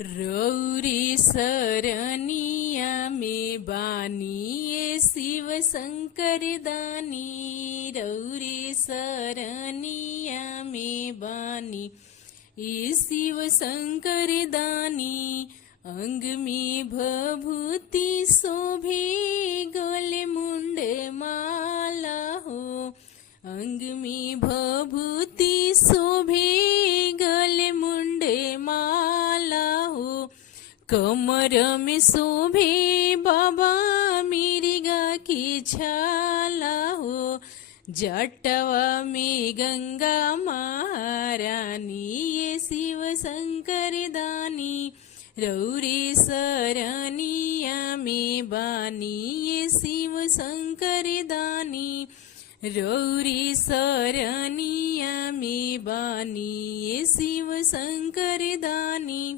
रौरे सरनिया में बानी ये शिव शंकर दानी। रौरे सरनिया में बानी ये शिव शंकर दानी। अंग में भभूति शोभे गले मुंड माला हो। अंग में भभूति शोभे गले मुंड माला हो। कमर में शोभे बाबा मिर्गा की छाला हो। जटवा में गंगा महारानी ये शिव शंकर दानी। रौरे सरनिया में बानी ये शिव शंकर दानी। रौरे सरनिया में बानी ये शिव शंकर दानी।